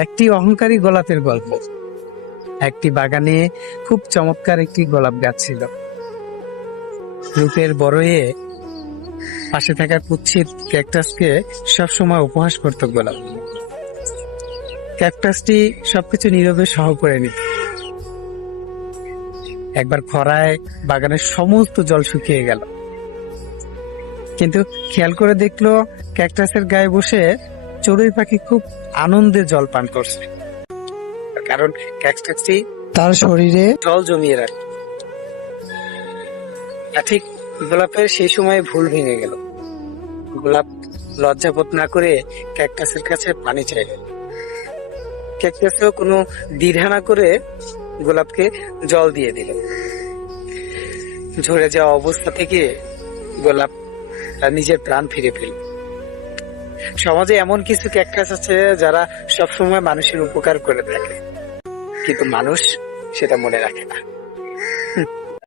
একটি অহংকারী গোলাপের গল্প। একটি বাগানে খুব চমৎকার একটি গোলাপ গাছ ছিল। রূপের বড়য়ে পাশে থাকা কুৎসিত ক্যাকটাসকে সবসময় উপহাস করত গোলাপ। ক্যাকটাসটি সবকিছু নীরবে সহ করে নিত। একবার খরায় বাগানের সমস্ত জল শুকিয়ে গেল, কিন্তু খেয়াল করে দেখলো ক্যাকটাসের গায়ে বসে চড়ুই পাখি খুব আনন্দে জল পান করছে। কারণ ক্যাকটাসটি তার শরীরে জল জমিয়ে রাখে। ঠিক গোলাপের সেই সময় ভুল ভেঙে গেল। গোলাপ লজ্জাবোধ না করে ক্যাকটাসের কাছে পানি চাইল। ক্যাকটাসও কোনো দ্বিধা না করে গোলাপকে জল দিয়ে দিল। ঝরে যাওয়া অবস্থা থেকে গোলাপ তার নিজের প্রাণ ফিরে পেল। সমাজে এমন কিছু ক্যাকটাস আছে যারা সবসময় মানুষের উপকার করে থাকে, কিন্তু মানুষ সেটা মনে রাখে না।